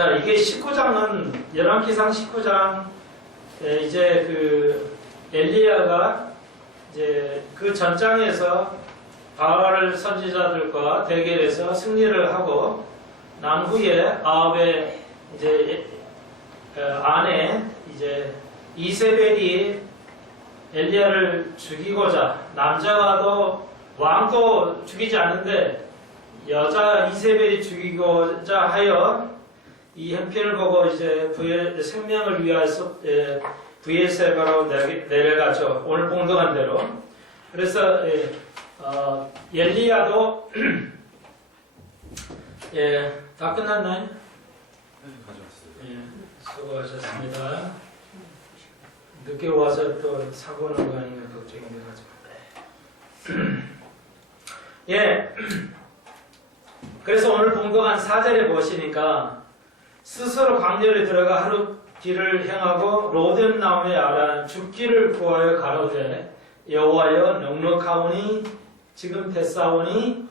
자, 이게 19장은 열왕기상 19장 이제 그 엘리야가 이제 그 전장에서 바알 선지자들과 대결해서 승리를 하고 난 후에 아합의 이제 아내 이제 이세벨이 엘리야를 죽이고자 남자와도 왕도 죽이지 않는데 여자 이세벨이 죽이고자 하여 이 형편을 보고 이제 생명을 위하여서 브엘세바로 내려가죠. 오늘 봉독한 대로. 그래서 엘리야도 다 끝났나요? 네, 가져왔어요. 수고하셨습니다. 늦게 와서 또 사고 나는 거 아닌가 걱정이 돼가지고. 그래서 오늘 봉독한 4절에 보시니까 스스로 광야에 들어가 하루 길을 행하고 로뎀 나무에 아란 죽기를 구하여 가로되 여호와여 넉넉하오니 지금 뱃사오니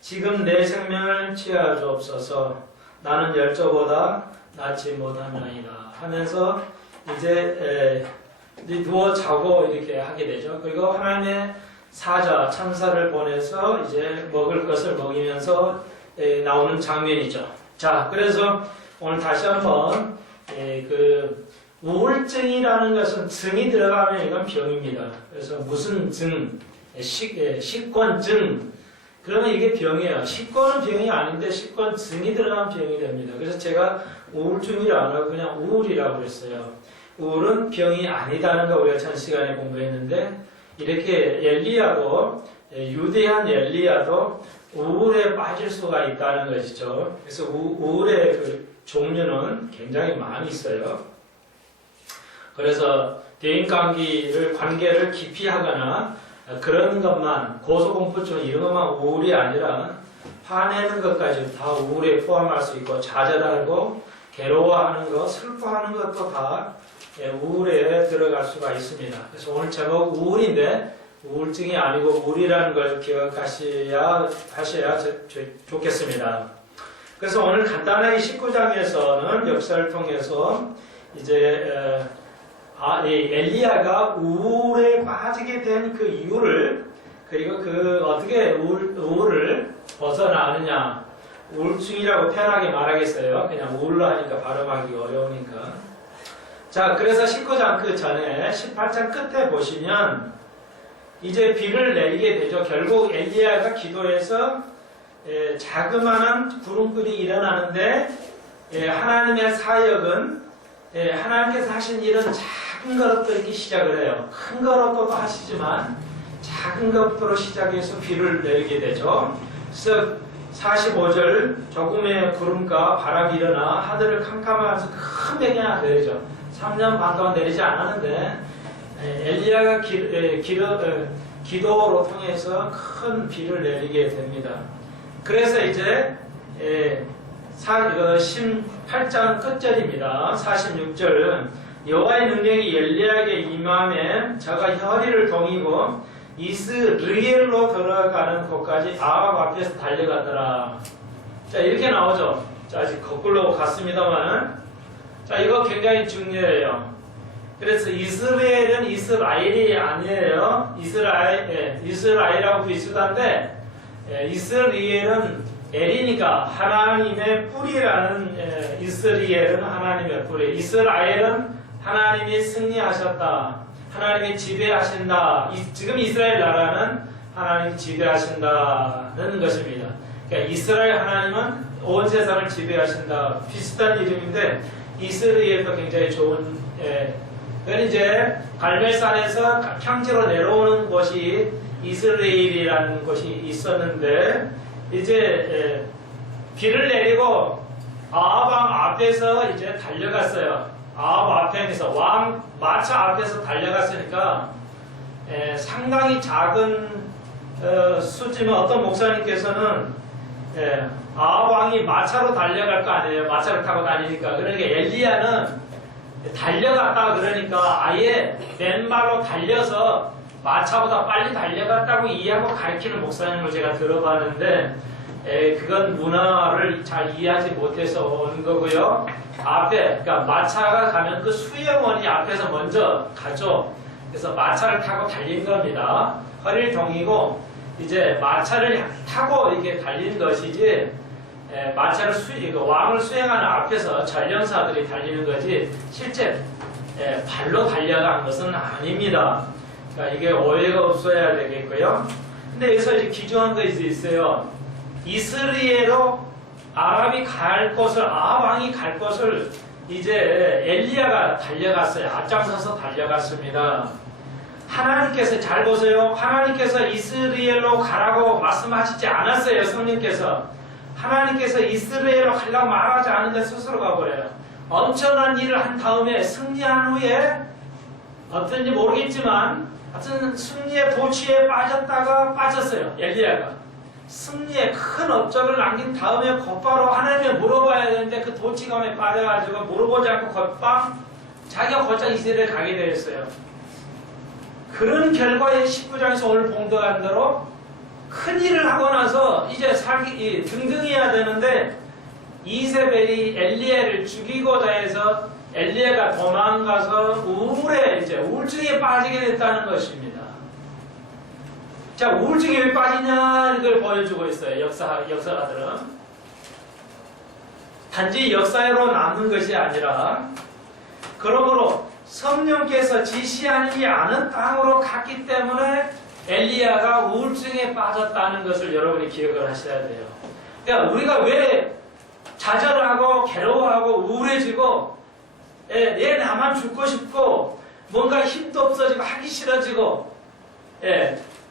지금 내 생명을 취하여 주옵소서 나는 열조보다 낫지 못하나이다 하면서 이제 누워 자고 이렇게 하게 되죠. 그리고 하나님의 사자 천사를 보내서 이제 먹을 것을 먹이면서 나오는 장면이죠. 자, 그래서 오늘 다시 한번 그 우울증이라는 것은 증이 들어가면 이건 병입니다. 그래서 무슨 증, 식권증 그러면 이게 병이에요. 식권은 병이 아닌데 식권증이 들어가면 병이 됩니다. 그래서 제가 우울증이라 안 하고 그냥 우울이라고 그랬어요. 우울은 병이 아니다는 거 우리가 전 시간에 공부했는데 이렇게 엘리야도 유대한 엘리야도 우울에 빠질 수가 있다는 것이죠. 그래서 우울의 그 종류는 굉장히 많이 있어요. 그래서 관계를 깊이 하거나 그런 것만 고소공포증 이런 것만 우울이 아니라 화내는 것까지 다 우울에 포함할 수 있고 좌절하고 괴로워하는 것, 슬퍼하는 것도 다 우울에 들어갈 수가 있습니다. 그래서 오늘 제목 우울인데 우울증이 아니고 우울이라는 걸 기억하셔야 좋겠습니다. 그래서 오늘 간단하게 19장에서는 역사를 통해서 이제 엘리야가 우울에 빠지게 된 그 이유를 그리고 그 어떻게 우울을 벗어나느냐 우울증이라고 편하게 말하겠어요. 그냥 우울로 하니까 발음하기 어려우니까. 자, 그래서 19장 그 전에 18장 끝에 보시면 이제 비를 내리게 되죠. 결국 엘리야가 기도해서 자그마한 구름굴이 일어나는데 하나님의 사역은 하나님께서 하신 일은 작은 것부터 이렇게 시작을 해요. 큰 것부터도 하시지만 작은 것부터 시작해서 비를 내리게 되죠. 그래서 45절 조금의 구름과 바람이 일어나 하늘을 캄캄하면서 큰 백양이 내리죠. 3년 반 동안 내리지 않았는데 엘리야가 기도로 통해서 큰 비를 내리게 됩니다. 그래서 이제 18장 끝절입니다. 46절은 여호와의 능력이 엘리야에게 임함에 저가 허리를 동이고 이스르엘로 들어가는 곳까지 아합 앞에서 달려갔더라. 자, 이렇게 나오죠. 자, 아직 거꾸로 갔습니다만은 자, 이거 굉장히 중요해요. 그래서 이스라엘은 이스라엘이 아니에요. 이스라엘하고 비슷한데 이스라엘은 엘이니까 하나님의 뿌리라는 이스라엘은 하나님의 뿌리. 이스라엘은 하나님이 승리하셨다. 하나님이 지배하신다. 지금 이스라엘 나라는 하나님이 지배하신다는 것입니다. 그러니까 이스라엘 하나님은 온 세상을 지배하신다. 비슷한 이름인데 이스라엘도 굉장히 좋은 그건 이제 갈멜산에서 평지로 내려오는 곳이 이스라엘이라는 곳이 있었는데 이제 비를 내리고 아합 왕 앞에서 이제 달려갔어요. 아합 앞에서 왕 마차 앞에서 달려갔으니까 상당히 작은 수지만 어떤 목사님께서는 아합 왕이 마차로 달려갈 거 아니에요. 마차를 타고 다니니까. 그러니까 엘리야는 달려갔다 그러니까 아예 맨발로 달려서 마차보다 빨리 달려갔다고 이해하고 가르치는 목사님을 제가 들어봤는데 그건 문화를 잘 이해하지 못해서 온 거고요. 앞에, 그러니까 마차가 가면 그 수행원이 앞에서 먼저 가죠. 그래서 마차를 타고 달린 겁니다. 허리를 동이고, 이제 마차를 타고 이렇게 달린 것이지, 마차를 왕을 수행하는 앞에서 전령사들이 달리는 거지, 실제 발로 달려간 것은 아닙니다. 그러니까 이게 오해가 없어야 되겠고요. 근데 여기서 이제 기중한 것이 있어요. 이스라엘로 아합이 갈 곳을, 아합 왕이 갈 곳을 이제 엘리야가 달려갔어요. 앞장서서 달려갔습니다. 하나님께서, 잘 보세요. 하나님께서 이스라엘로 가라고 말씀하시지 않았어요. 성령께서. 하나님께서 이스라엘로 가려고 말하지 않는데 스스로 가버려요. 엄청난 일을 한 다음에 승리한 후에 어떤지 모르겠지만 하여튼 승리의 도취에 빠졌어요. 엘리야가. 승리에 큰 업적을 남긴 다음에 곧바로 하나님에 물어봐야 되는데 그 도취감에 빠져가지고 물어보지 않고 곧방 자기가 곧장 이스라엘 가게 되었어요. 그런 결과에 19장에서 오늘 봉독한 대로 큰 일을 하고 나서 이제 살기 등등해야 되는데 이세벨이 엘리야를 죽이고자 해서 엘리야가 도망가서 우울증에 빠지게 됐다는 것입니다. 자, 우울증에 왜 빠지냐 이걸 보여주고 있어요. 역사가들은. 단지 역사로 남는 것이 아니라 그러므로 성령께서 지시하지 않은 땅으로 갔기 때문에 엘리야가 우울증에 빠졌다는 것을 여러분이 기억을 하셔야 돼요. 그러니까 우리가 왜 좌절하고 괴로워하고 우울해지고 내 나만 죽고 싶고 뭔가 힘도 없어지고 하기 싫어지고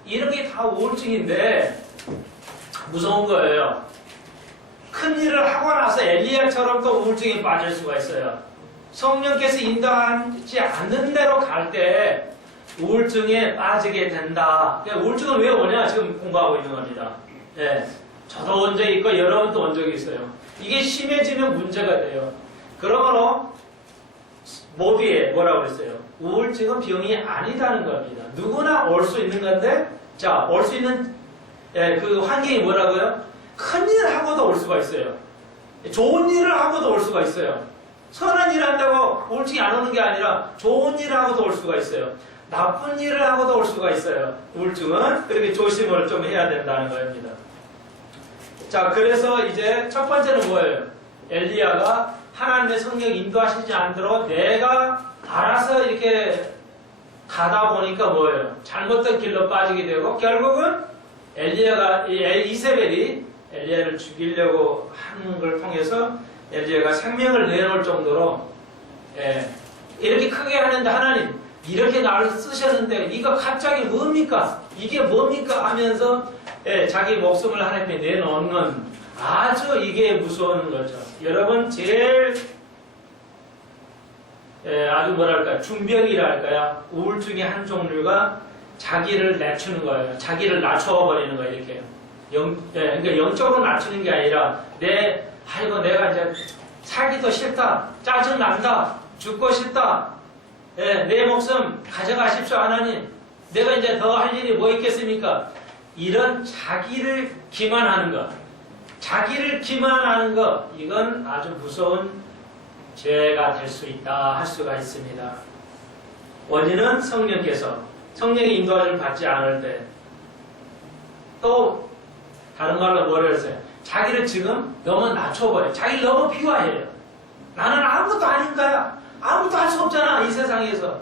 이런 게 다 우울증인데 무서운 거예요. 큰 일을 하고 나서 엘리야처럼 또 우울증에 빠질 수가 있어요. 성령께서 인도하지 않는 대로 갈 때 우울증에 빠지게 된다. 우울증은 왜 오냐? 지금 공부하고 있는 겁니다. 저도 온 적이 있고 여러분도 온 적이 있어요. 이게 심해지면 문제가 돼요. 그러므로 모두에 뭐라고 그랬어요? 우울증은 병이 아니다는 겁니다. 누구나 올 수 있는 건데, 자, 올 수 있는 그 환경이 뭐라고요? 큰 일을 하고도 올 수가 있어요. 좋은 일을 하고도 올 수가 있어요. 선한 일을 한다고 우울증이 안 오는 게 아니라 좋은 일을 하고도 올 수가 있어요. 나쁜 일을 하고도 올 수가 있어요. 우울증은 그렇게 조심을 좀 해야 된다는 겁니다. 자, 그래서 이제 첫 번째는 뭐예요? 엘리야가 하나님의 성령 인도하시지 않도록 내가 알아서 이렇게 가다 보니까 뭐예요? 잘못된 길로 빠지게 되고 결국은 엘리야가 이세벨이 엘리야를 죽이려고 하는 걸 통해서 엘리야가 생명을 내놓을 정도로 이렇게 크게 하는데 하나님 이렇게 나를 쓰셨는데 이거 갑자기 뭡니까? 이게 뭡니까? 하면서 자기 목숨을 하나님께 내놓는 아주 이게 무서운 거죠. 여러분 제일 아주 뭐랄까 중병이랄까요? 우울증의 한 종류가 자기를 낮추는 거예요. 자기를 낮춰버리는 거예요. 이렇게 그러니까 영적으로 낮추는 게 아니라 아이고 내가 이제 살기도 싫다, 짜증 난다, 죽고 싶다. 내 목숨 가져가십시오 하나님. 내가 이제 더 할 일이 뭐 있겠습니까? 이런 자기를 기만하는 것, 자기를 기만하는 것, 이건 아주 무서운 죄가 될 수 있다 할 수가 있습니다. 원인은 성령의 인도하심을 받지 않을 때, 또 다른 말로 뭐라 했어요? 자기를 지금 너무 낮춰버려요. 자기를 너무 비화해요. 나는 아무것도 아닌 거야. 아무것도 할 수 없잖아 이 세상에서.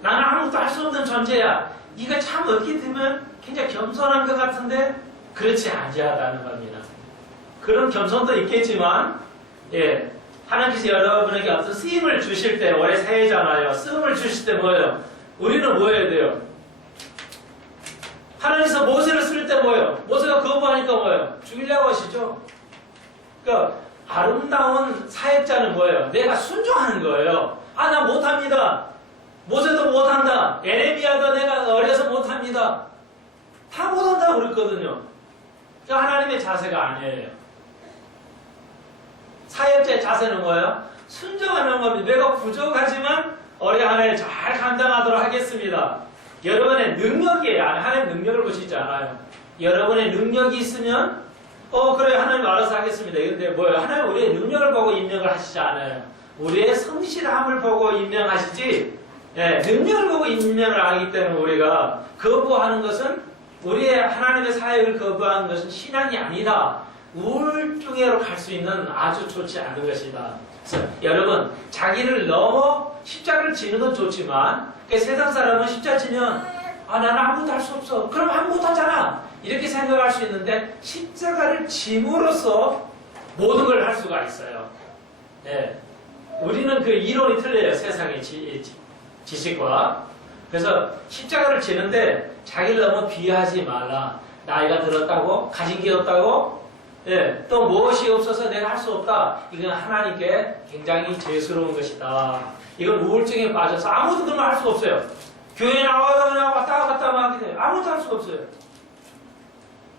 나는 아무것도 할 수 없는 존재야. 이거 참 어떻게 되면 굉장히 겸손한 것 같은데 그렇지 아니하다는 겁니다. 그런 겸손도 있겠지만 하나님께서 여러분에게 어떤 쓰임을 주실 때, 올해 새해잖아요. 쓰임을 주실 때 뭐예요? 우리는 뭐 해야 돼요? 하나님께서 모세를 쓸 때 뭐예요? 모세가 거부하니까 뭐예요? 죽이려고 하시죠. 그러니까 아름다운 사역자는 뭐예요? 내가 순종하는 거예요. 아, 나 못합니다. 모세도 못한다. 에레미야도 내가 어려서 못합니다. 다 못한다고 그랬거든요. 그 하나님의 자세가 아니에요. 사역자의 자세는 뭐예요? 순종하는 겁니다. 내가 부족하지만 올해 한 해 잘 감당하도록 하겠습니다. 여러분의 능력이에요. 하나님 능력을 보시지 않아요. 여러분의 능력이 있으면 그래, 하나님 알아서 하겠습니다. 근데 뭐예요? 하나님 우리의 능력을 보고 임명을 하시지 않아요. 우리의 성실함을 보고 임명하시지, 예, 능력을 보고 임명을 하기 때문에 우리가 거부하는 것은, 우리의 하나님의 사역을 거부하는 것은 신앙이 아니다. 우울증으로 갈 수 있는 아주 좋지 않은 것이다. 그래서 여러분, 자기를 넘어 십자가를 지는 건 좋지만, 세상 사람은 십자가 지면, 나는 아무것도 할 수 없어. 그럼 아무것도 하잖아. 이렇게 생각할 수 있는데, 십자가를 짐으로써 모든 걸 할 수가 있어요. 예. 우리는 그 이론이 틀려요. 세상의 지식과. 그래서 십자가를 지는데 자기를 너무 비하하지 말라. 나이가 들었다고, 가진 게 없다고, 예, 또 무엇이 없어서 내가 할 수 없다. 이건 하나님께 굉장히 죄스러운 것이다. 이건 우울증에 빠져서 아무도 그런 말 할 수가 없어요. 교회 나와서 그냥 왔다 갔다 하게 돼요. 아무도 할 수가 없어요.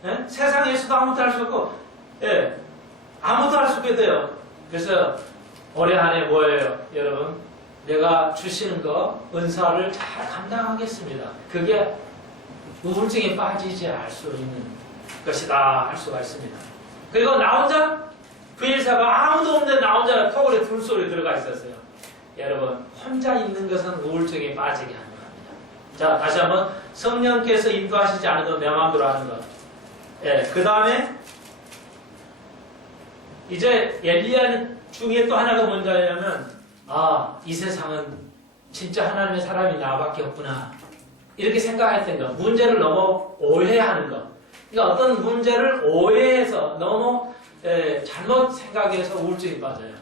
예? 세상에서도 아무도 할 수 없고, 예, 아무도 할 수 없게 돼요. 그래서 올해 한 해 뭐예요, 여러분? 내가 주시는 거, 은사를 잘 감당하겠습니다. 그게 우울증에 빠지지 않을 수 있는 것이다 할 수가 있습니다. 그리고 나 혼자 부일사가 아무도 없는데 나 혼자 턱걸이 둘소리 들어가 있었어요. 여러분, 혼자 있는 것은 우울증에 빠지게 하는 겁니다. 자, 다시 한번 성령께서 인도하시지 않아도 내 마음대로 하는 것. 예, 그 다음에 이제 엘리야 중에 또 하나가 뭔가냐면, 이 세상은 진짜 하나님의 사람이 나밖에 없구나. 이렇게 생각했던 거. 문제를 너무 오해하는 거. 그러니까 어떤 문제를 오해해서 너무 잘못 생각해서 우울증이 빠져요.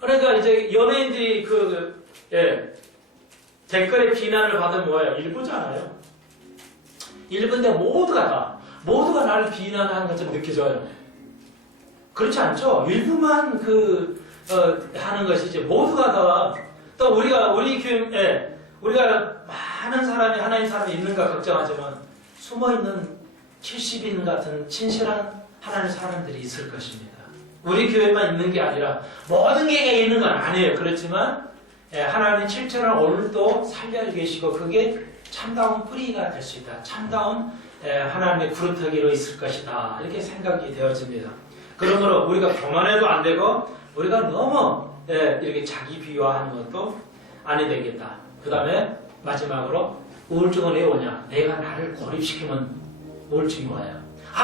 그러니까 이제 연예인들이 댓글에 비난을 받으면 뭐예요? 일부잖아요. 일부인데 모두가 나를 비난하는 것처럼 느껴져요. 그렇지 않죠? 일부만 하는 것이지 모두가 다, 또 우리 교회, 우리가 많은 사람이, 하나님 사람이 있는가 걱정하지만 숨어있는 70인 같은 진실한 하나님 사람들이 있을 것입니다. 우리 교회만 있는 게 아니라 모든 교회에 있는 건 아니에요. 그렇지만 하나님의 실체를 오늘도 살려 계시고 그게 참다운 뿌리가 될 수 있다. 참다운 하나님의 구루터기로 있을 것이다. 이렇게 생각이 되어집니다. 그러므로 우리가 교만해도 안 되고 우리가 너무 이렇게 자기 비하하는 것도 아니 되겠다. 그 다음에 마지막으로 우울증은 왜 오냐? 내가 나를 고립시키면 우울증이 와요.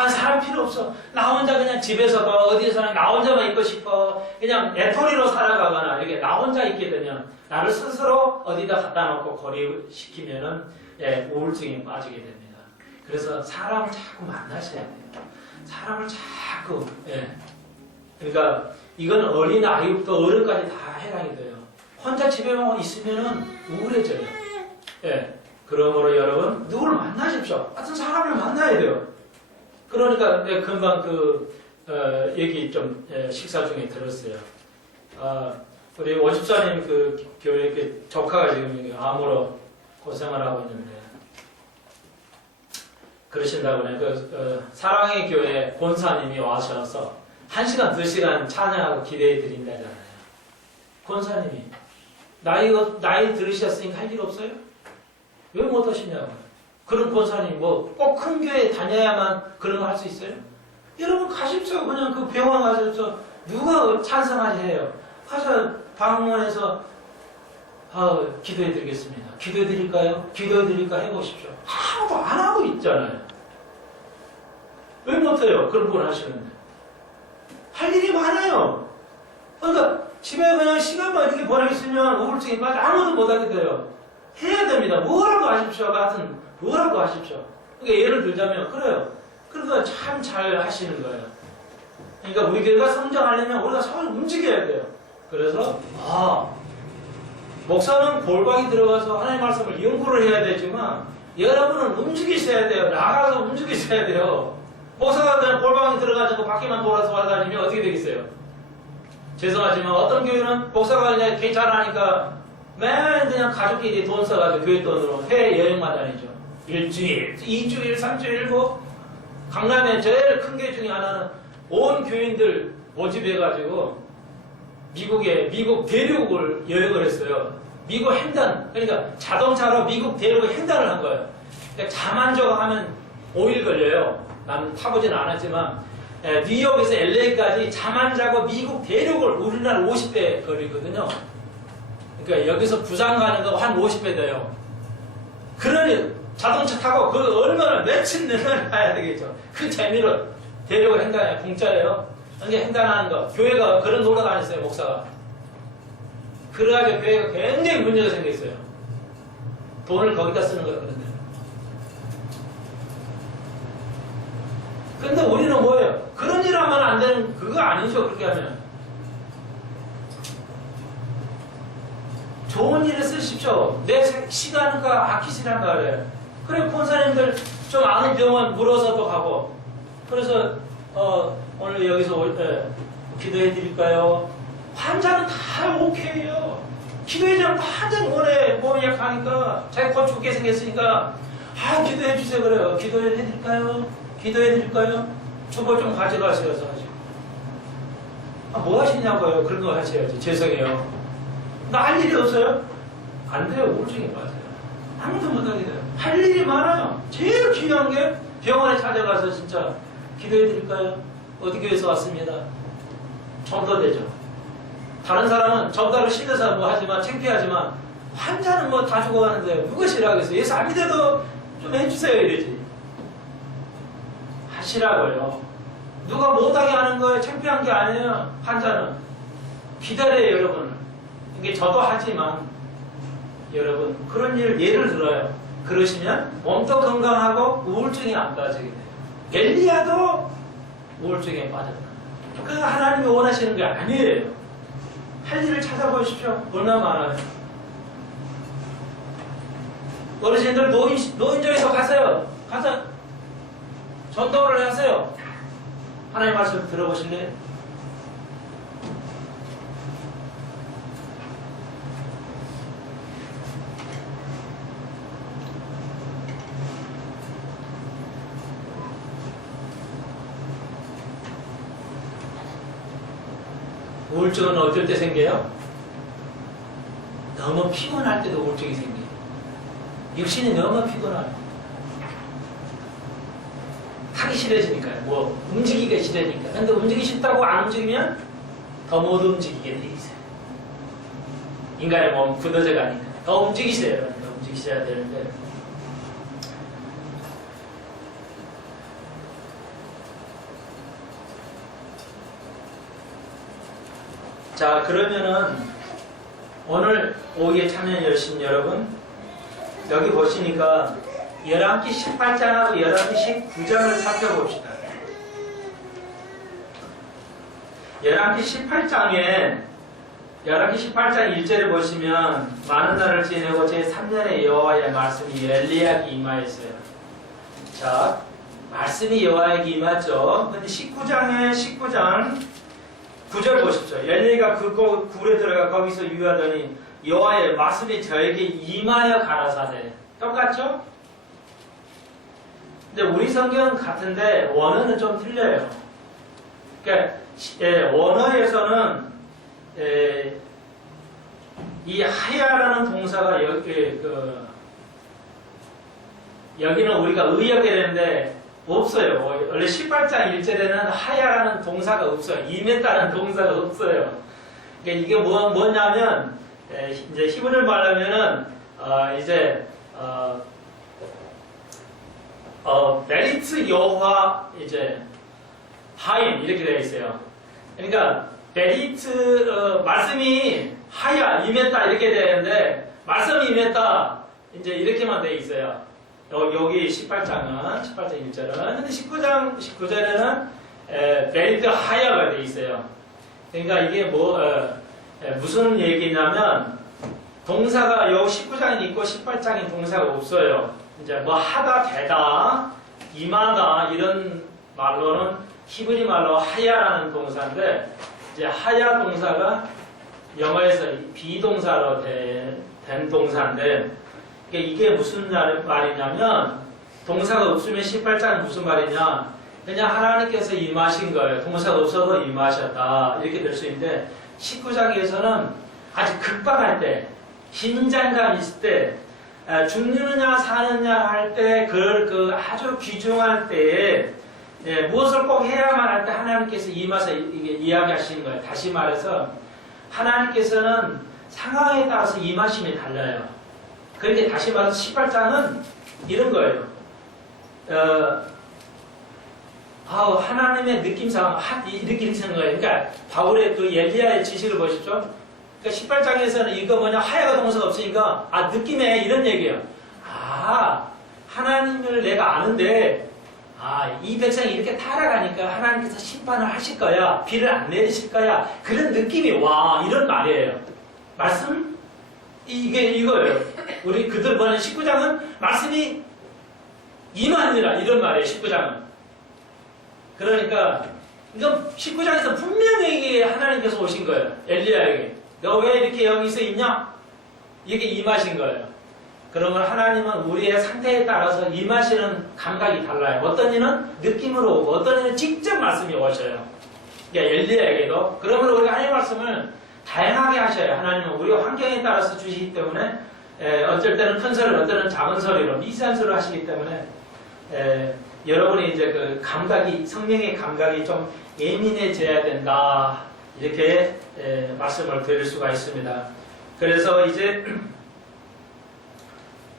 사람 필요 없어. 나 혼자 그냥 집에서도 어디에서나 나 혼자만 있고 싶어. 그냥 애토리로 살아가거나 이렇게 나 혼자 있게 되면 나를 스스로 어디다 갖다 놓고 고립시키면은 우울증에 빠지게 됩니다. 그래서 사람을 자꾸 만나셔야 돼요. 사람을 자꾸, 그러니까 이건 어린 아이부터 어른까지 다 해당이 돼요. 혼자 집에만 있으면은 우울해져요. 그러므로 여러분, 누구를 만나십시오. 같은 사람을 만나야 돼요. 그러니까 금방 얘기 좀 식사 중에 들었어요. 우리 오집사님 교회 조카가 지금 암으로 고생을 하고 있는데 그러신다고 해. 사랑의 교회 권사님이 와셔서 1시간, 2시간 찬양하고 기대해 드린다잖아요. 권사님이 나이 들으셨으니까 할 일 없어요? 왜 못 하시냐고. 그런 권사님 꼭 큰 교회 다녀야만 그런 거 할 수 있어요? 여러분 가십시오. 그냥 그 병원 가셔서 누가 찬성하지 해요. 가서 방문해서 기도해 드리겠습니다. 기도해 드릴까요? 기도해 드릴까 해보십시오. 아무도 안 하고 있잖아요. 왜 못해요? 그런 걸 하시는데. 할 일이 많아요. 그러니까 집에 그냥 시간만 이렇게 보내있으면 우울증이 빠져 아무도 못하게 돼요. 해야 됩니다. 뭐라고 하십시오. 같은 뭐라고 하십시오. 그러니까 예를 들자면 그래요. 그러니까 참 잘 하시는 거예요. 그러니까 우리 교회가 성장하려면 우리가 서로 움직여야 돼요. 그래서 목사는 골방에 들어가서 하나님의 말씀을 연구를 해야 되지만 여러분은 움직이셔야 돼요. 나가서 움직이셔야 돼요. 목사가 그냥 골방에 들어가지고 밖에만 돌아서 와다니면 어떻게 되겠어요? 죄송하지만 어떤 교회는 목사가 그냥 괜찮으니까 매일 그냥 가족끼리 돈 써가지고 교회 돈으로 해외 여행만 다니죠. 일주일, 2주일, 3주일, 강남에 제일 큰 교회 중에 하나는 온 교인들 모집해가지고 미국 대륙을 여행을 했어요. 미국 횡단, 그러니까 자동차로 미국 대륙을 횡단을 한 거예요. 그러니까 자만적으로 하면 5일 걸려요. 나는 타보진 않았지만 뉴욕에서 LA까지 잠 안 자고 미국 대륙을 우리나라 50배 거리거든요. 그러니까 여기서 부산 가는 거 한 50배 돼요. 그러니 자동차 타고 그 얼마나 며칠 내내 가야 되겠죠. 그 재미로 대륙을 횡단해. 공짜예요. 이게 횡단하는 거. 교회가 그런 놀러 다녔어요, 목사가. 그래가지고 교회가 굉장히 문제가 생겼어요. 돈을 거기다 쓰는 거라 그러는데. 근데 우리는 뭐예요? 그런 일 하면 안 되는 그거 아니죠, 그렇게 하면. 좋은 일에 쓰십시오. 내 시간을 아끼시란가 그래. 그래, 권사님들 좀 아는 병원 물어서도 가고. 그래서 오늘 여기서 기도해 드릴까요? 환자는 다 오케이요. 기도해주면 환자는 원해. 몸이 약하니까 자기 곧 죽게 생겼으니까 기도해 주세요 그래요. 기도해 드릴까요? 기도해 드릴까요? 주보 좀 가져가세요. 뭐 하시냐고요? 그런 거 하셔야지. 죄송해요. 나 할 일이 없어요? 안 돼요. 우울증에 빠져요. 아무도 못하게 돼요. 할 일이 많아요. 제일 중요한 게 병원에 찾아가서 진짜 기도해 드릴까요? 어디 교회에서 왔습니다. 전도되죠. 다른 사람은 전도를 싫어서 뭐 하지만 창피하지만 환자는 뭐 다 죽어가는데 누가 싫어하겠어요? 예수 안 믿어도 좀 해주세요 이러지. 하시라고요. 누가 못하게 하는 거예요. 창피한 게 아니에요. 환자는 기다려요 여러분. 이게 저도 하지만 여러분 그런 예를 들어요. 그러시면 몸도 건강하고 우울증이 안 빠지게 돼요. 엘리야도 우울증에 빠졌다. 그 하나님이 원하시는 게 아니에요. 할 일을 찾아보십시오. 얼마나 많아요. 어르신들 노인정에서 가세요. 가서 전도를 하세요. 하나님 말씀 들어보실래요? 우울증은 어떨 때 생겨요? 너무 피곤할 때도 우울증이 생겨요. 육신이 너무 피곤해요. 하기 싫어지니까요. 뭐 움직이기가 싫으니까. 근데 움직이기 싫다고 안 움직이면 더 못 움직이게 돼 있어요. 인간의 몸은 굳어져 가니까. 더 움직이세요. 더 움직이셔야 되는데. 자, 그러면은 오늘 오후에 참여해주신 여러분 여기 보시니까 11기 18장하고 11기 19장을 살펴봅시다. 11기 18장에 11기 18장 1절에 보시면 많은 날을 지내고 제3년의 여호와의 말씀이 엘리야에게 임하였어요. 자, 말씀이 여호와에게 임하죠. 근데 19장 9절 보십시오. 엘리야가 그 굴에 들어가 거기서 유하더니 여호와의 말씀이 저에게 임하여 가라사대. 똑같죠? 근데 우리 성경은 같은데 원어는 좀 틀려요. 그러니까 원어에서는 이 하야라는 동사가 여기는 우리가 의역이 되는데 없어요. 원래 18장 1절에는 하야라는 동사가 없어요. 임했다는 동사가 없어요. 그러니까 이게 뭐냐면 이제 히브리를 말하면은 베리트 여호와 이제 하임 이렇게 되어 있어요. 그러니까 베리트 말씀이 하야 임했다 이렇게 되는데 말씀이 임했다 이제 이렇게만 되어 있어요. 여기 18장 1절은 근데 19장 19절에는 베리트 하야가 되어 있어요. 그러니까 이게 무슨 얘기냐면 동사가 요 19장에 있고 18장에 동사가 없어요. 이제 뭐 하다 되다 임하다 이런 말로는 히브리 말로 하야라는 동사인데 이제 하야 동사가 영어에서 비동사로 된 동사인데 이게 무슨 말이냐면 동사가 없으면 18장은 무슨 말이냐 그냥 하나님께서 임하신 거예요. 동사가 없어도 임하셨다 이렇게 될 수 있는데 19장에서는 아주 급박할 때 긴장감 있을 때 죽느냐 사느냐 할 때 그 아주 귀중할 때에 무엇을 꼭 해야만 할 때 하나님께서 임해서 이게 이야기하시는 거예요. 다시 말해서 하나님께서는 상황에 따라서 임하심이 달라요. 그러니까 다시 말해서 18장은 이런 거예요. 하나님의 느낌상 이렇게 쓰는 거예요. 그러니까 바울의 그 엘리야의 지시를 보십시오. 그러니까 18장에서는 이거 뭐냐 하야가 동사가 없으니까 느낌에 이런 얘기예요. 하나님을 내가 아는데 이 백성이 이렇게 타락하니까 하나님께서 심판을 하실 거야. 비를 안 내리실 거야. 그런 느낌이 와 이런 말이에요. 말씀? 이거예요. 우리 그들 보는 19장은 말씀이 임하니라 이런 말이에요. 19장은. 그러니까 이건 19장에서 분명히 하나님께서 오신 거예요. 엘리야에게. 너 왜 이렇게 여기서 있냐? 이게 임하신 거예요. 그러면 하나님은 우리의 상태에 따라서 임하시는 감각이 달라요. 어떤 이는 느낌으로 오고 어떤 이는 직접 말씀이 오셔요. 그러니까 엘리야에게도. 그러면 우리가 하나님의 말씀을 다양하게 하셔요. 하나님은 우리 환경에 따라서 주시기 때문에 어쩔 때는 큰 소리, 어떨 때는 작은 소리로 미세한 소리를 하시기 때문에 여러분이 이제 그 감각이 성령의 감각이 좀 예민해져야 된다 이렇게 말씀을 드릴 수가 있습니다. 그래서 이제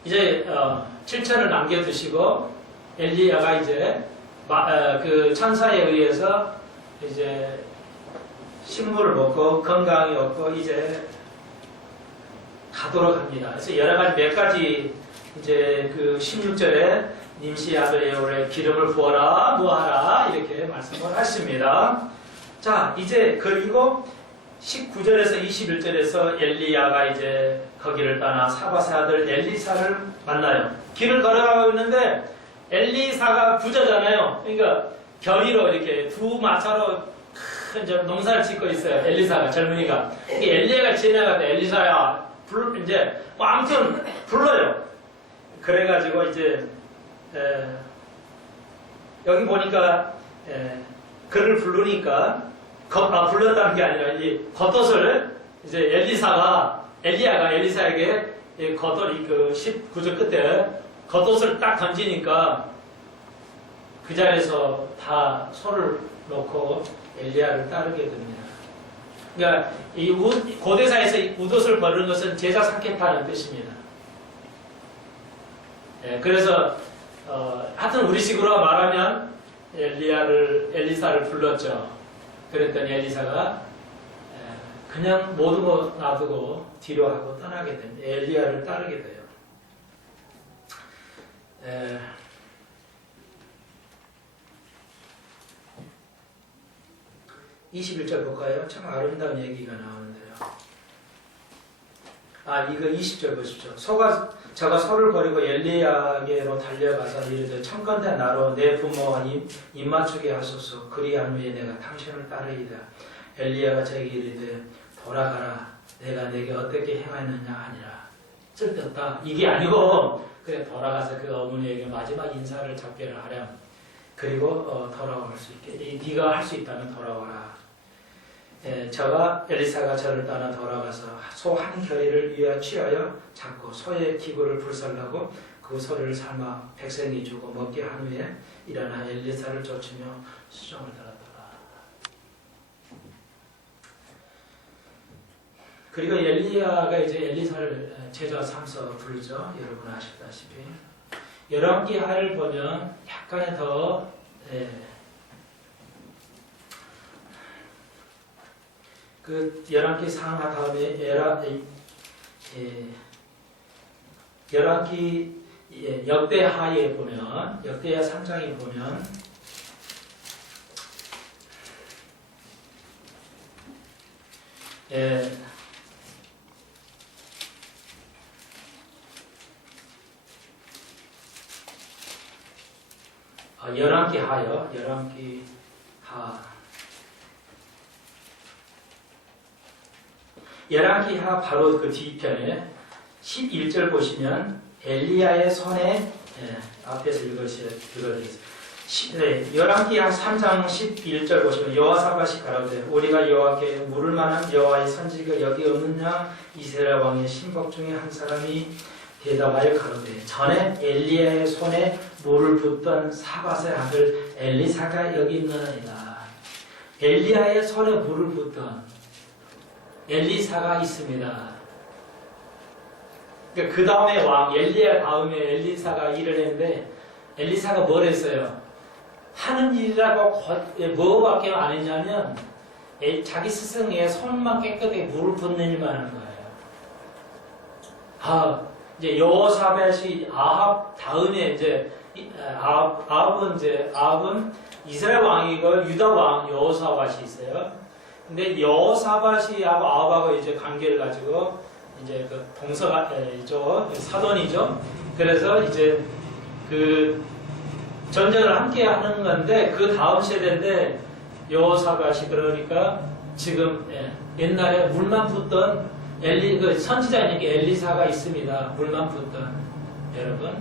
7절을 남겨두시고 엘리야가 이제 그 천사에 의해서 이제 식물을 먹고 건강이 없고 이제 가도록 합니다. 그래서 여러 가지 몇 가지 이제 그 16절에 님시 아들의 올해 기름을 부어라 뭐하라 이렇게 말씀을 하십니다. 자 이제 그리고 19절에서 21절에서 엘리야가 이제 거기를 떠나 사바세 아들 엘리사를 만나요. 길을 걸어가고 있는데 엘리사가 부자잖아요. 그러니까 결의로 이렇게 두 마차로 큰 농사를 짓고 있어요. 엘리사가 젊은이가. 엘리야가 지나가다 엘리사야 이제 아무튼 불러요. 그래가지고 이제 여기 보니까 그를 부르니까 불렀다는 게 아니라 이 겉옷을 이제 엘리야가 엘리사에게 겉옷 그 19절 끝에 겉옷을 딱 던지니까 그 자리에서 다 손을 놓고 엘리야를 따르게 됩니다. 그러니까 이 고대사에서 웃옷을 버리는 것은 제사 삼겠다는 뜻입니다. 그래서 하여튼 우리식으로 말하면 엘리사를 불렀죠. 그랬더니 엘리사가 그냥 모든 거 놔두고 뒤로 하고 떠나게 됩니다. 엘리야를 따르게 돼요. 21절 볼까요? 참 아름다운 얘기가 나오는데요. 이거 20절 보십시오. 저가 소를 버리고 엘리야에게로 달려가서 이르되 청컨대 나로 내 부모와 입 맞추게 하소서. 그리한 후에 내가 당신을 따르리이다. 엘리야가 저에게 이르되 돌아가라. 내가 내게 어떻게 행하였느냐 하니라. 쓸데없다. 이게 아니고 그래 돌아가서 그 어머니에게 마지막 인사를 작별을 하렴. 그리고 돌아올 수 있게 네가 할 수 있다면 돌아와라. 엘리사가 저를 떠나 돌아가서 소 한 겨리를 취하여 잡고 소의 기구를 불살라고 그 소를 삶아 백성이 주고 먹게 한 후에 일어나 엘리사를 쫓으며 수종을 들었더라. 그리고 엘리야가 이제 엘리사를 제자 삼서 부르죠. 여러분 아시다시피 열왕기하를 보면 약간의 더 그 열왕기 상하 다음에 열왕기 역대하에 보면 역대하 3장에 보면 열왕기하요. 열왕기하 바로 그 뒤편에 11절 보시면 엘리야의 손에 앞에서 읽어야 되겠습니다. 열왕기하 3장 11절 보시면 여호사밧이 가로되 우리가 여호와께 물을 만한 여호와의 선지가 여기 없느냐. 이스라엘 왕의 신복 중에 한 사람이 대답하여 가로되 전에 엘리야의 손에 물을 붓던 사밧의 아들 엘리사가 여기 있느니라. 엘리야의 손에 물을 붓던 엘리사가 있습니다. 그러니까 그 다음에 왕 엘리야 다음에 엘리사가 일을 했는데 엘리사가 뭘 했어요? 하는 일이라고 뭐밖에 안 했냐면 자기 스승의 손만 깨끗하게 물을 붓는 일만 하는 거예요. 이제 여호사밧이 아합 다음에 이제 아합은 이스라엘 왕이고 유다 왕 여호사밧이 있어요. 근데 여호사밧이 하고 아합하고 이제 관계를 가지고 이제 그 동서가죠, 사돈이죠. 그래서 이제 그 전쟁을 함께 하는 건데 그 다음 세대인데 여호사밧이 그러니까 지금 옛날에 물만 붓던 그 선지자님께 엘리사가 있습니다. 물만 붓던 여러분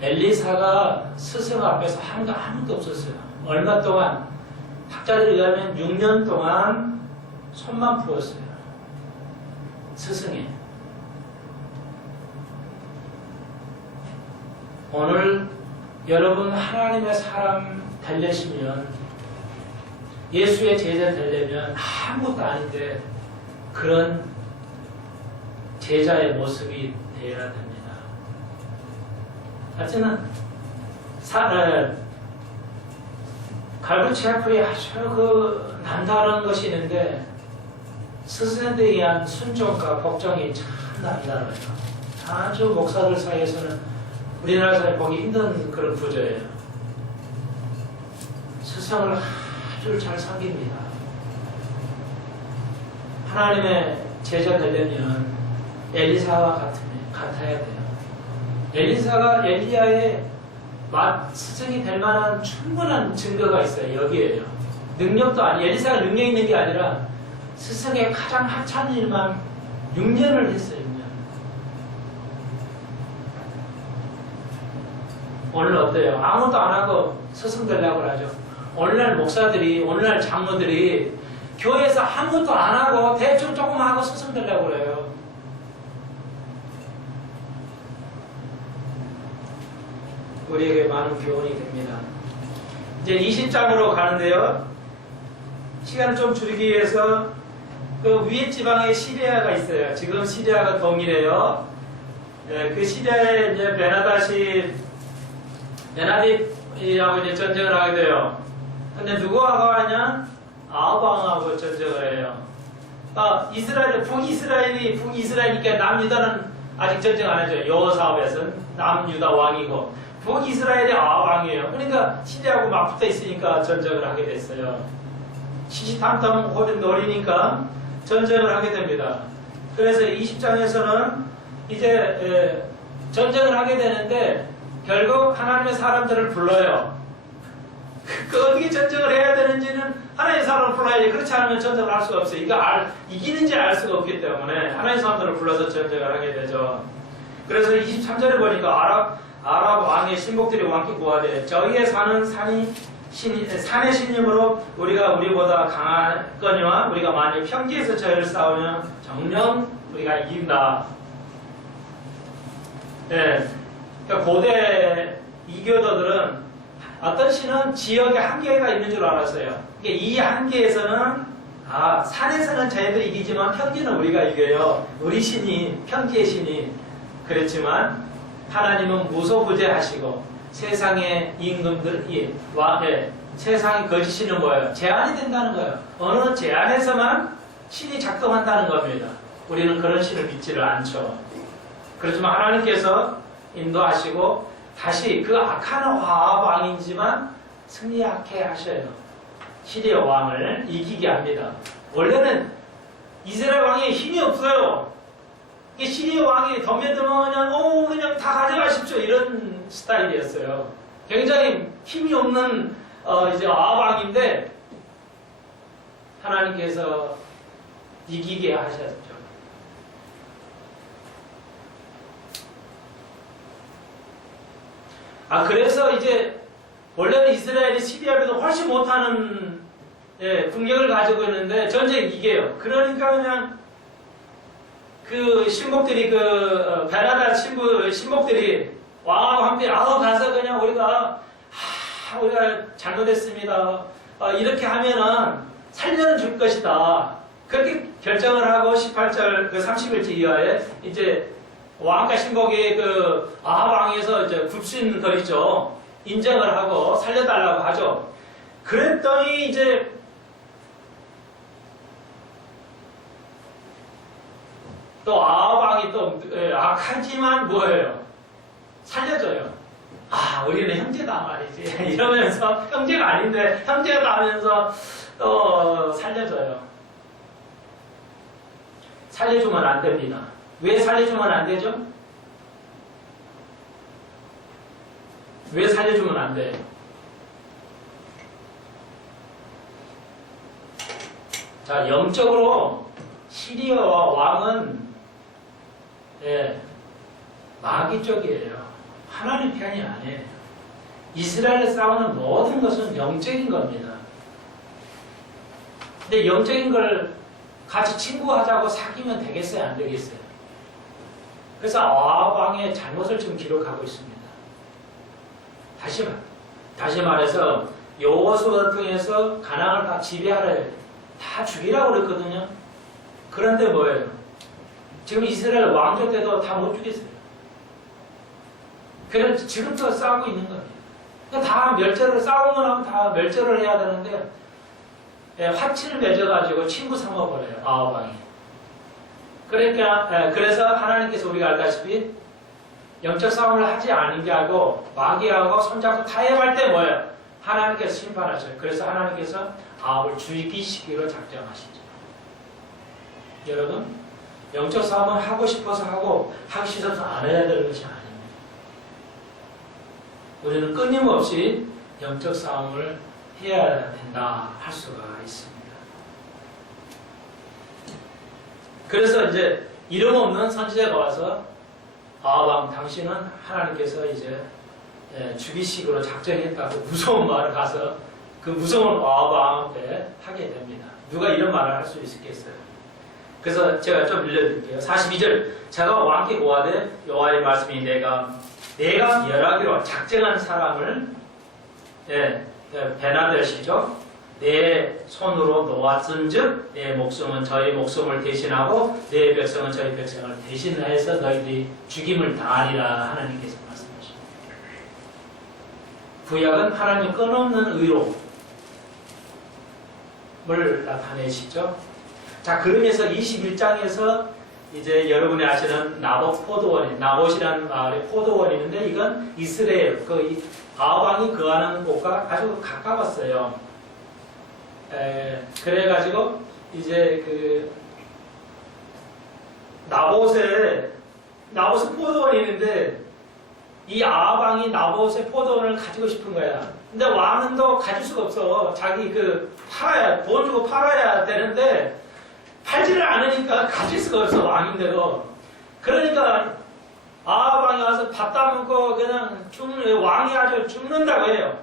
엘리사가 스승 앞에서 하는 거 아무것도 없었어요. 얼마 동안 학자들에 의하면 6년 동안 손만 부었어요. 스승이. 오늘 여러분 하나님의 사람 되려시면 예수의 제자 되려면 아무것도 아닌데 그런 제자의 모습이 되어야 됩니다. 하여튼 갈구체프에 아주 그 남다른 것이 있는데 스승에 대한 순종과 복종이 참 남다르요. 아주 목사들 사이에서는 우리나라 사회 보기 힘든 그런 구조예요. 스승을 아주 잘 섬깁니다. 하나님의 제자 되려면 엘리사와 같아야 돼요. 엘리사가 엘리야의 스승이 될 만한 충분한 증거가 있어요. 여기에요. 능력도 엘리사가 능력 있는 게 아니라 스승의 가장 하찮은 일만 6년을 했어요. 6년. 오늘 어때요? 아무것도 안 하고 스승 되려고 하죠. 오늘날 목사들이, 오늘날 장로들이 교회에서 아무것도 안 하고 대충 조금 하고 스승 되려고 그래요. 우리에게 많은 교훈이 됩니다. 이제 20장으로 가는데요. 시간을 좀 줄이기 위해서 그 위에 지방에 시리아가 있어요. 지금 시리아가 동일해요. 그 시리아에 이제 베나딕이라고 이제 전쟁을 하게 돼요. 근데 누구하고 하냐? 아합왕하고 전쟁을 해요. 북이스라엘이니까 남유다는 아직 전쟁 안 했죠. 여호사밧은 남유다 왕이고 북이스라엘이 아합왕이에요. 그러니까 시리아하고 막 붙어 있으니까 전쟁을 하게 됐어요. 시시탐탐 호를 노리니까 전쟁을 하게 됩니다. 그래서 20장에서는 이제 전쟁을 하게 되는데 결국 하나님의 사람들을 불러요. 어떻게 전쟁을 해야 되는지는 하나님의 사람을 불러야지. 그렇지 않으면 전쟁을 할 수가 없어요. 이기는지 알 수가 없기 때문에 하나님의 사람들을 불러서 전쟁을 하게 되죠. 그래서 23절에 보니까 아랍 왕의 신복들이 왕께 구하되 저희에 사는 산의 신임으로 우리보다 강하거니와 우리가 만일 평지에서 저희를 싸우면 정녕 우리가 이긴다. 그러니까 고대 이교도들은 어떤 신은 지역에 한계가 있는 줄 알았어요. 그러니까 이 한계에서는 산에서는 저희들이 이기지만 평지는 우리가 이겨요. 우리 신이, 평지의 신이. 그렇지만 하나님은 무소부재하시고 세상의 임금들, 세상의 거짓신은 뭐예요? 제한이 된다는 거예요. 어느 제한에서만 신이 작동한다는 겁니다. 우리는 그런 신을 믿지를 않죠. 그렇지만 하나님께서 인도하시고 다시 그 악한 아합 왕이지만 승리하게 하셔요. 시리아 왕을 이기게 합니다. 원래는 이스라엘 왕에 힘이 없어요. 시리아 왕이 덤벼들면 그냥 다 가져가십시오 이런 스타일이었어요. 굉장히 힘이 없는 이제 아합 왕인데 하나님께서 이기게 하셨죠. 그래서 이제 원래는 이스라엘이 시리아보다 훨씬 못하는 국력을 가지고 있는데 전쟁 이겨요. 그러니까 그냥 그 신복들이 베나다 신복들이 왕하고 함께 가서 그냥 우리가 잘못했습니다. 이렇게 하면은 살려는 줄 것이다. 그렇게 결정을 하고 18절 그 30일째 이하에 이제 왕과 신복이 그 아합 왕에서 이제 굽신거리죠. 인정을 하고 살려달라고 하죠. 그랬더니 이제 또 아합 왕이 또 악하지만 뭐예요? 살려줘요. 우리는 형제다 말이지. 이러면서 형제가 아닌데 형제다 하면서 또 살려줘요. 살려주면 안 됩니다. 왜 살려주면 안 되죠? 왜 살려주면 안 돼요? 자, 영적으로 시리아와 왕은 마귀 쪽이에요. 하나님 편이 아니에요. 이스라엘에 싸우는 모든 것은 영적인 겁니다. 근데 영적인 걸 같이 친구하자고 사귀면 되겠어요? 안 되겠어요? 그래서 아합 왕의 잘못을 지금 기록하고 있습니다. 다시 말해서 여호수아를 통해서 가나안을 다 지배하라, 다 죽이라고 그랬거든요. 그런데 뭐예요? 지금 이스라엘 왕조 때도 다 못 죽였어요. 그래서 지금도 싸우고 있는 겁니다. 다 멸절을 싸우면 하면 다 멸절을 해야 되는데 화친을 맺어가지고 친구 삼아버려요. 아합 왕이. 그러니까 그래서 하나님께서 우리가 알다시피 영적 싸움을 하지 않은 게 하고 마귀하고 손잡고 타협할 때 뭐예요? 하나님께서 심판하셔요. 그래서 하나님께서 아합을 죽이시기로 작정하시죠. 여러분, 영적 싸움은 하고 싶어서 하고 하기 싫어서 안 해야 되는 것이 아닙니다. 우리는 끊임없이 영적 싸움을 해야 된다 할 수가 있습니다. 그래서 이제 이름 없는 선지자가 와서 아합 당신은 하나님께서 이제 죽이시기로 작정했다고 무서운 말을 가서 그 무서운 아합 앞에 하게 됩니다. 누가 이런 말을 할 수 있겠어요? 그래서 제가 좀 빌려드릴게요. 42절 제가 왕께 고하되 여호와의 말씀이 내가 멸하기로 작정한 사람을 베나델시죠. 내 손으로 놓았은즉 내 목숨은 저희 목숨을 대신하고 내 백성은 저희 백성을 대신해서 너희들이 죽임을 당하리라 하나님께서 말씀하십니다. 구약은 하나님 끊없는 의로움을 나타내시죠. 자, 그러면서 21장에서 이제 여러분이 아시는 나봇이라는 마을에 포도원이 있는데 이건 이스라엘 아합 왕이 거하는 곳과 아주 가까웠어요. 그래가지고 이제 그 나봇에 포도원이 있는데 이 아합 왕이 나봇의 포도원을 가지고 싶은 거야. 근데 왕은 또 가질 수가 없어. 자기 돈 주고 팔아야 되는데 팔지를 않으니까 가질 수가 없어, 왕인데도. 그러니까 아합 왕이 와서 밥 따먹고 그냥 왕이 아주 죽는다고 해요.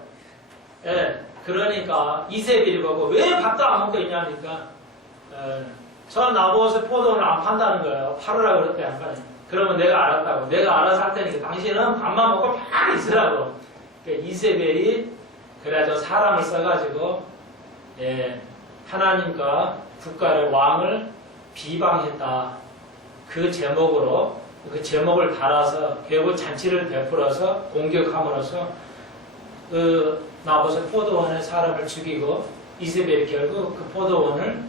그러니까 이세벨이 보고 왜 밥도 안 먹고 있냐니까 저 나봇의 포도원을 안 판다는 거예요. 팔으라고 그랬대, 안 파네. 그러면 내가 알았다고. 내가 알아서 할 테니까 당신은 밥만 먹고 팍 있으라고. 그러니까 이세벨이 그래가지고 사람을 써가지고 하나님과 국가를 왕을 비방했다. 그 제목으로 그 제목을 달아서 결국 잔치를 베풀어서 공격함으로써 그 나봇의 포도원에 사람을 죽이고 이세벨이 결국 그 포도원을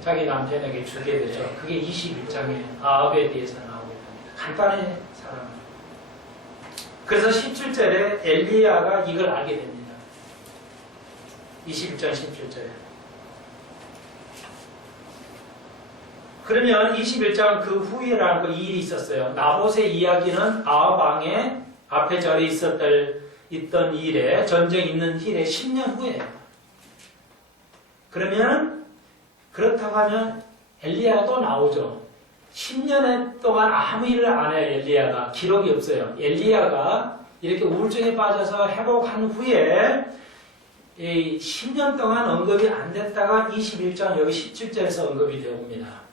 자기 남편에게 주게 되죠. 그게 21장에 아합에 대해서 나오고 있습니다. 간단해 사람. 그래서 17절에 엘리야가 이걸 알게 됩니다. 21장 17절에. 그러면 21장 그 후에라는 그 일이 있었어요. 나봇의 이야기는 아합 왕의 앞에 절에 있던 일에 전쟁 있는 일에 10년 후에요. 그러면 그렇다고 하면 엘리야가 또 나오죠. 10년 동안 아무 일을 안 해요. 엘리야가 기록이 없어요. 엘리야가 이렇게 우울증에 빠져서 회복한 후에 10년 동안 언급이 안 됐다가 21장 여기 17절에서 언급이 되옵니다.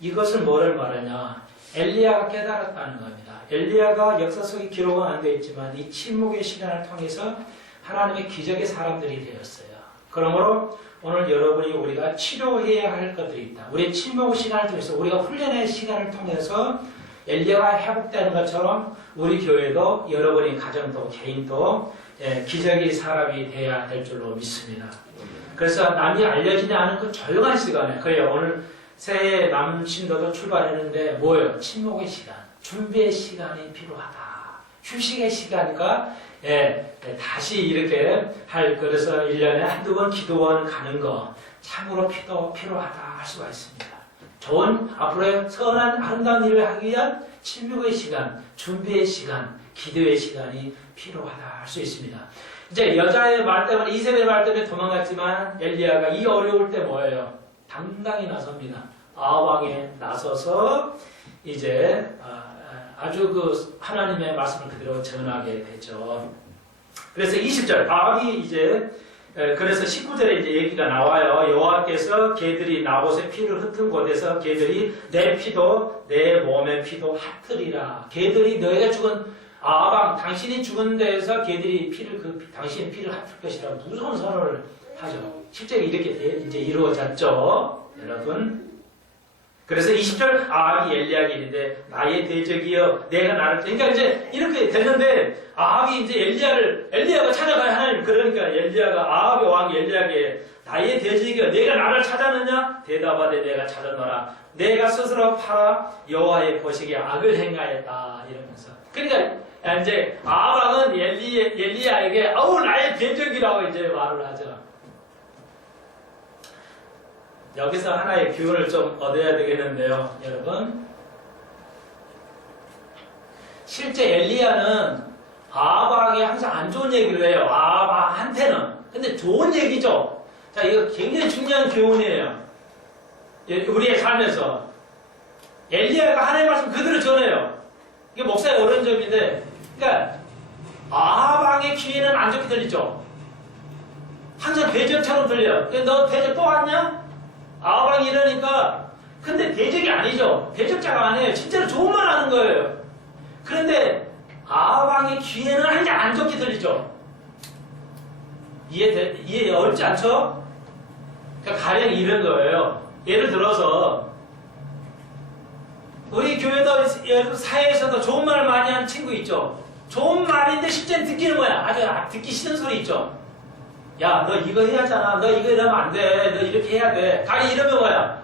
이것을 뭐를 말하냐? 엘리야가 깨달았다는 겁니다. 엘리야가 역사 속에 기록은 안 되어 있지만 이 침묵의 시간을 통해서 하나님의 기적의 사람들이 되었어요. 그러므로 오늘 여러분이 우리가 치료해야 할 것들이 있다. 우리의 침묵의 시간을 통해서 우리가 훈련의 시간을 통해서 엘리야가 회복되는 것처럼 우리 교회도 여러분의 가정도 개인도 기적의 사람이 되어야 될 줄로 믿습니다. 그래서 남이 알려지지 않은 그 조용한 시간에 그래요. 오늘 새해 남신도도 출발했는데 뭐예요? 침묵의 시간, 준비의 시간이 필요하다. 휴식의 시간이니까 다시 이렇게 그래서 1년에 한두 번 기도원 가는 거 참으로 필요하다 할 수가 있습니다. 좋은 앞으로의 선한 아름다운 일을 하기 위한 침묵의 시간, 준비의 시간, 기도의 시간이 필요하다 할 수 있습니다. 이제 여자의 말 때문에 이세벨의 말 때문에 도망갔지만 엘리야가 이 어려울 때 뭐예요? 당당히 나섭니다. 아합왕에 나서서 이제 아주 그 하나님의 말씀을 그대로 전하게 되죠. 그래서 20절 아합이 이제 그래서 19절에 이제 얘기가 나와요. 여호와께서 개들이 나봇의 피를 흩은 곳에서 개들이 내 피도 내 몸의 피도 핫으리라. 개들이 너희가 죽은 아합왕 당신이 죽은 데에서 개들이 당신의 피를 핫을 것이라 무서운 선언을 하죠. 실제로 이렇게 이제 이루어졌죠, 여러분. 그래서 20절 아합이 엘리야에게 있는데 나의 대적이여 내가 나를 그러니까 이제 이렇게 됐는데 아합이 이제 엘리야가 찾아가요. 하나님. 그러니까 엘리야가 아합의 왕 엘리야에게 나의 대적이여 내가 나를 찾았느냐? 대답하되 내가 찾았노라. 내가 스스로 팔아 여호와의 보시기에 악을 행하였다 이러면서. 그러니까 이제 아합은 엘리야에게 아우 나의 대적이라고 이제 말을 하죠. 여기서 하나의 교훈을 좀 얻어야 되겠는데요, 여러분. 실제 엘리야는 아합에게 항상 안 좋은 얘기를 해요. 아합한테는. 근데 좋은 얘기죠. 자, 이거 굉장히 중요한 교훈이에요. 우리의 삶에서. 엘리야가 하나님의 말씀 그대로 전해요. 이게 목사의 어려운 점인데, 그러니까 아합의 귀에는 안 좋게 들리죠. 항상 대적처럼 들려요. 너 대적 또 왔냐? 아합왕이 이러니까 근데 대적이 아니죠. 대적자가 아니에요. 진짜로 좋은 말 하는 거예요. 그런데 아합왕의 귀에는 항상 안 좋게 들리죠. 이해 어렵지 않죠? 그러니까 가령 이런 거예요. 예를 들어서 우리 교회도 사회에서도 좋은 말을 많이 하는 친구 있죠. 좋은 말인데 실제는 듣기는 뭐야? 아주 듣기 싫은 소리 있죠. 야, 너 이거 해야 하잖아. 너 이거 이러면 안 돼. 너 이렇게 해야 돼. 가령 이러면 뭐야?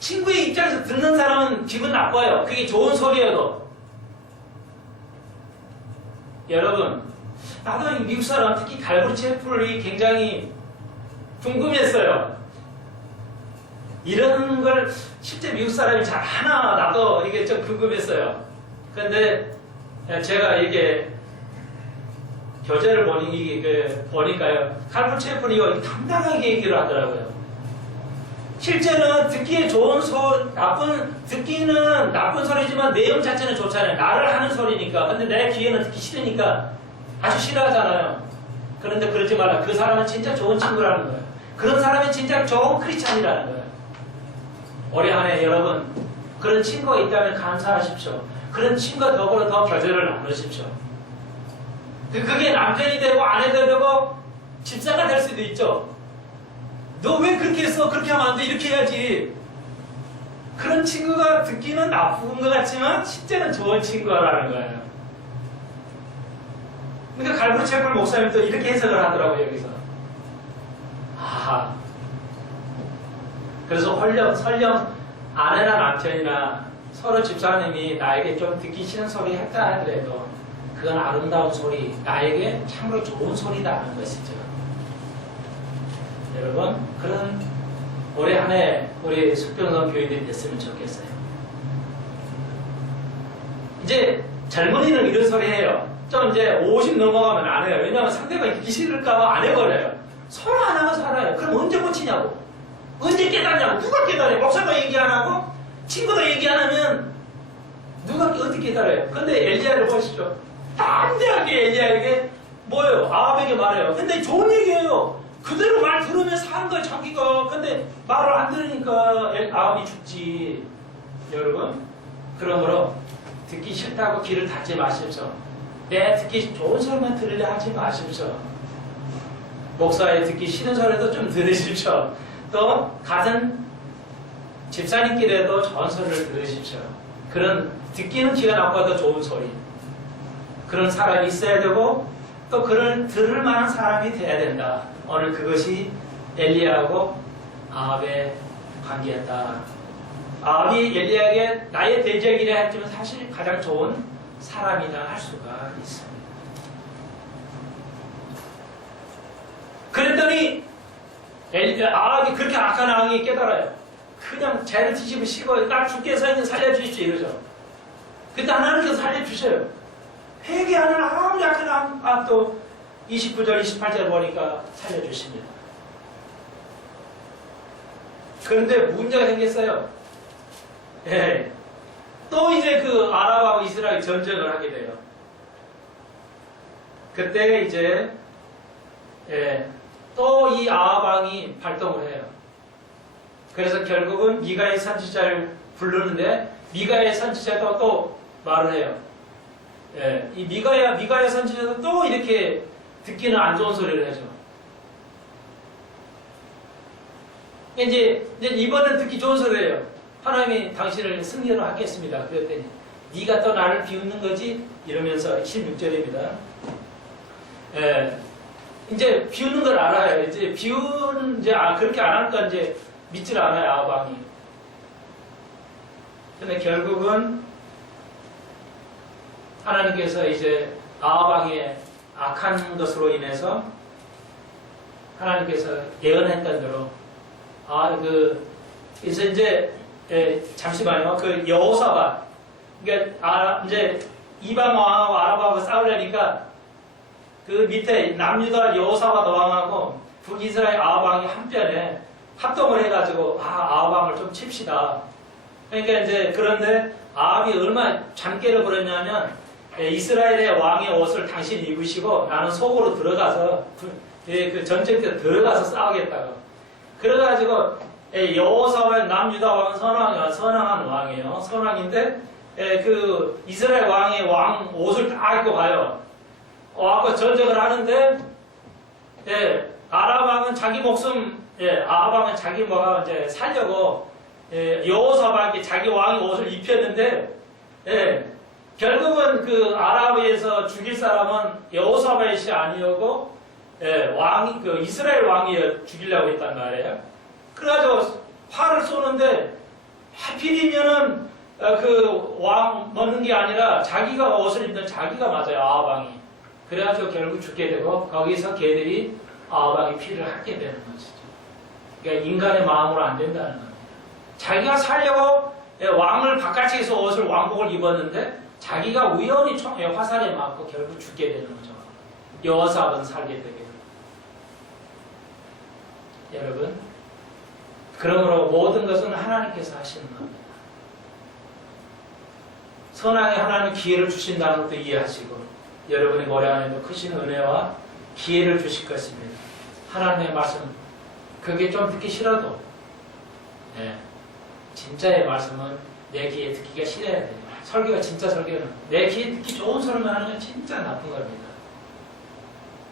친구의 입장에서 듣는 사람은 기분 나빠요. 그게 좋은 소리여도. 여러분, 나도 미국 사람, 특히 갈브리치 애플이 굉장히 궁금했어요. 이런 걸 실제 미국 사람이 잘 하나, 나도 이게 좀 궁금했어요. 그런데 제가 이게 교재를 보니까요, 갈브리치 애플이 당당하게 얘기를 하더라고요. 실제는 듣기에 좋은 듣기는 나쁜 소리지만 내용 자체는 좋잖아요. 나를 하는 소리니까. 근데 내 귀에는 듣기 싫으니까 아주 싫어하잖아요. 그런데 그러지 말라. 그 사람은 진짜 좋은 친구라는 거예요. 그런 사람이 진짜 좋은 크리스찬이라는 거예요. 올해 한 해 여러분 그런 친구가 있다면 감사하십시오. 그런 친구가 더불어 더 교제를 나누십시오. 그게 남편이 되고 아내가 되고 집사가 될 수도 있죠. 너 왜 그렇게 했어? 그렇게 하면 안 돼. 이렇게 해야지. 그런 친구가 듣기는 나쁜 것 같지만 실제는 좋은 친구라는 거예요. 그러니까 갈브리치 애플 목사님도 이렇게 해석을 하더라고요. 여기서. 그래서 설령 아내나 남편이나 서로 집사님이 나에게 좀 듣기 싫은 소리 했다 하더라도 그건 아름다운 소리, 나에게 참으로 좋은 소리다는 것이죠. 여러분, 그런 올해 한 해 우리 숙병선 교인들이 됐으면 좋겠어요. 이제 젊은이는 이런 소리 해요. 좀 이제 50 넘어가면 안 해요. 왜냐하면 상대방이 듣기 싫을까 안 해버려요. 서로 안 하고 살아요. 그럼 언제 고치냐고. 언제 깨닫냐고. 누가 깨달아요? 목사도 얘기 안 하고 친구도 얘기 안 하면 누가 어떻게 깨달아요? 근데 엘리야를 보시죠. 담대하게 엘리야에게 뭐예요? 아합에게 말해요. 근데 좋은 얘기예요. 그대로 말 들으면 사는 거야 자기가. 근데 말을 안 들으니까 아합이 죽지. 여러분 그러므로 듣기 싫다고 귀를 닫지 마십시오. 내 듣기 좋은 소리만 들으려 하지 마십시오. 목사의 듣기 싫은 소리도 좀 들으십시오. 또 같은 집사님끼리도 좋은 소리를 들으십시오. 그런 듣기는 귀가 나빠도 좋은 소리. 그런 사람이 있어야 되고 또 그런 들을 만한 사람이 돼야 된다. 오늘 그것이 엘리야하고 아합의 관계였다. 아합이 엘리야에게 나의 대적이라 했지만 사실 가장 좋은 사람이라 할 수가 있습니다. 그랬더니 아합이 그렇게 악한 왕이 깨달아요. 그냥 죄를 뒤집으시고 나 죽게 해서 살려주십시오 이러죠. 근데 하나님께서 살려주셔요. 회개하는 아무 약한 아합도 29절 28절 보니까 살려주십니다. 그런데 문제가 생겼어요. 예. 또 이제 그 아랍하고 이스라엘 전쟁을 하게 돼요. 그때 이제 또 이 아합 왕이 발동을 해요. 그래서 결국은 미가의 선지자를 부르는데 미가의 선지자도 또 말을 해요. 예, 이 미가의 선지자도 또 이렇게 듣기는 안 좋은 소리를 해줘. 이제 이번엔 듣기 좋은 소리예요. 하나님이 당신을 승리로 하겠습니다. 그랬더니 네가 또 나를 비웃는 거지? 이러면서 16절입니다. 예, 이제 비웃는 걸 알아요. 이제 비웃는 그렇게 안 하니까 이제 믿질 않아요, 아합 왕이. 근데 결국은 하나님께서 이제 아합 왕의 악한 것으로 인해서 하나님께서 예언했던 대로 이제 잠시만요. 그 여호사밧 그러니까 이제 이방 왕하고 아랍하고 싸우려니까 그 밑에 남유다 여호사밧 왕하고 북이스라엘 아합 왕이 한편에 합동을 해가지고 아합 왕을 좀 칩시다. 그러니까 이제 그런데 아합이 얼마나 잠깨를 부렸냐면 이스라엘의 왕의 옷을 당신이 입으시고 나는 속으로 들어가서 그 전쟁터 들어가서 싸우겠다고. 그래가지고 여호사밧 남유다 왕은 선왕한 왕이에요. 선왕인데 그 이스라엘 왕의 왕 옷을 다 입고 가요. 와서 전쟁을 하는데 아랍 왕은 자기 목숨 아합 왕은 자기 뭐가 이제 살려고 여호사밧이 자기 왕의 옷을 입혔는데 결국은 그 아랍에서 죽일 사람은 여호사밧이 아니었고 왕이 그 이스라엘 왕이 죽이려고 했단 말이에요. 그래가지고 활을 쏘는데 하필이면은 그 왕 먹는 게 아니라 자기가 옷을 입는 자기가 맞아요. 아합 왕이. 그래가지고 결국 죽게 되고 거기서 걔들이 아합 왕의 피를 핥게 되는 것이죠. 그러니까 인간의 마음으로 안 된다는 겁니다. 자기가 살려고 왕을 바깥에서 옷을 왕복을 입었는데 자기가 우연히 화살에 맞고 결국 죽게 되는 거죠. 여호사밧은 살게 되게 됩니다. 여러분, 그러므로 모든 것은 하나님께서 하시는 겁니다. 선왕에 하나님은 기회를 주신다는 것도 이해하시고 여러분의 머리 안에도 크신 은혜와 기회를 주실 것입니다. 하나님의 말씀 그게 좀 듣기 싫어도 진짜의 말씀은 내 귀에 듣기가 싫어야 돼요. 설교가 진짜 설교는 내 귀에 듣기 좋은 소리만 하는 건 진짜 나쁜 겁니다.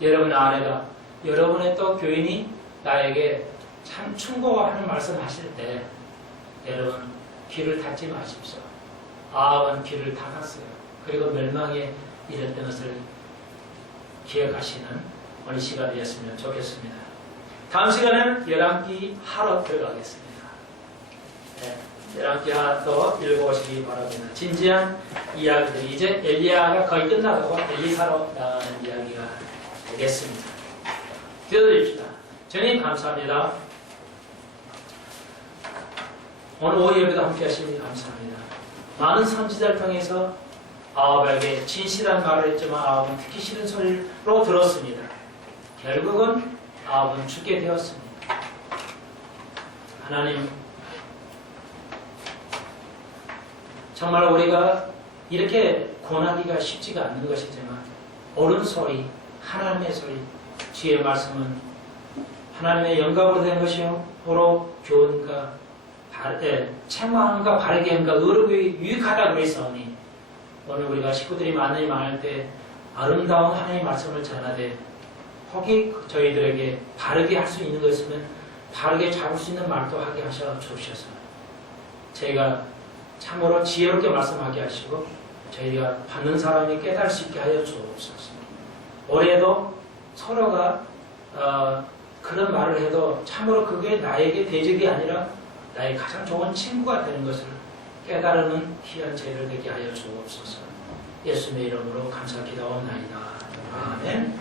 여러분의 아내가 여러분의 또 교인이 나에게 참 충고하는 말씀 하실 때 여러분 귀를 닫지 마십시오. 아합은 귀를 닫았어요. 그리고 멸망에 이랬던 것을 기억하시는 오늘 시간이 되었으면 좋겠습니다. 다음 시간에는 열왕기 하로 들어가겠습니다. 열왕기 하도 읽어보시기 바랍니다. 진지한 이야기들 이제 엘리야가 거의 끝나가고 엘리사로 나가는 이야기가 되겠습니다. 기도드립시다. 주님 감사합니다. 오늘 오후 예배도 함께 하시니 감사합니다. 많은 선지자를 통해서 아합에게 진실한 말을 했지만 아합은 듣기 싫은 소리로 들었습니다. 결국은 아합은 죽게 되었습니다. 하나님, 정말 우리가 이렇게 권하기가 쉽지가 않는 것이지만 옳은 소리, 하나님의 소리, 주의 말씀은 하나님의 영광으로 된 것이요 오로 교훈과 책망과 바르게 함과 의롭고 유익하다고 그랬사오니 오늘 우리가 식구들이 만남이 많을 때 아름다운 하나님의 말씀을 전하되 혹이 저희들에게 바르게 할 수 있는 거 있으면 바르게 잡을 수 있는 말도 하게 하셔 주옵소서. 저희가 참으로 지혜롭게 말씀하게 하시고 저희가 받는 사람이 깨달을 수 있게 하여 주옵소서. 올해도 서로가 그런 말을 해도 참으로 그게 나에게 대적이 아니라 나의 가장 좋은 친구가 되는 것을 깨달으는 귀한 죄를 되게 하여 주옵소서. 예수님의 이름으로 감사 기도하옵나이다. 아멘.